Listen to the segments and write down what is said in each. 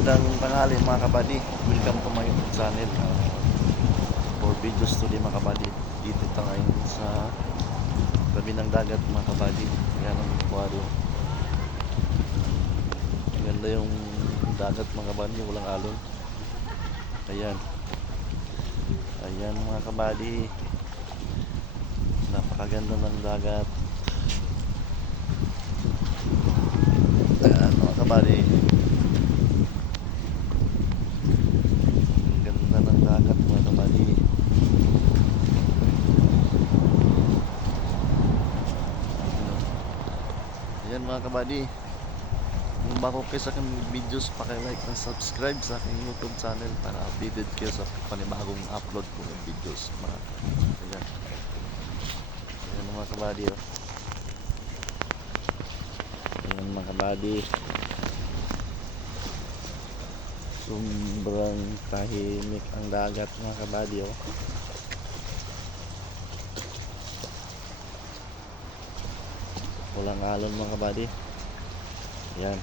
Magandang tanghali mga kabady. Welcome to my YouTube channel. For videos today mga kabady. Dito tayo ngayon sa tabi ng dagat mga kabady. Yan ang aquarium. Maganda yung dagat mga kabady. Walang alon. Ayan. Ayan mga kabady. Napakaganda ng dagat. Ayan mga kabady. Ganda ng dagat mga kabady. Ayan mga kabady. Kung bago kayo sa aking videos, pakilike and subscribe sa aking YouTube channel para updated kayo sa panibagong upload ko ng videos. Ayan. Ayan mga kabady. Oh. Ayan mga kabady. Sobrang tahimik ang dagat mga kabady. Oh. Walang alon mga kabady. Ayan.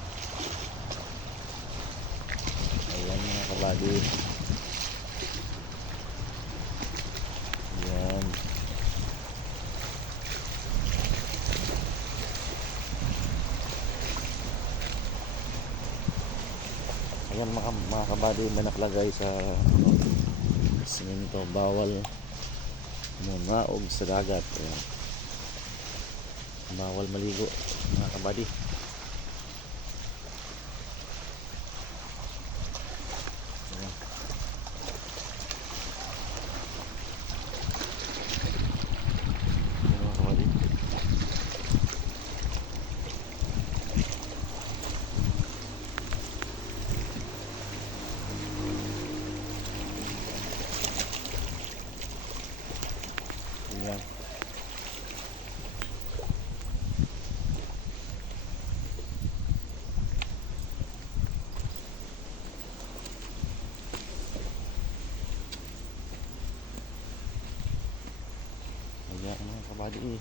Ayan mga kabady. Ayan. Ayan mga kabady, may nakalagay sa simento, bawal mumaog sa dagat. Ayan. Bawal maligo mga kabady. Ayan. Ayan mga kabady. Ayan. Ayan mga kabady.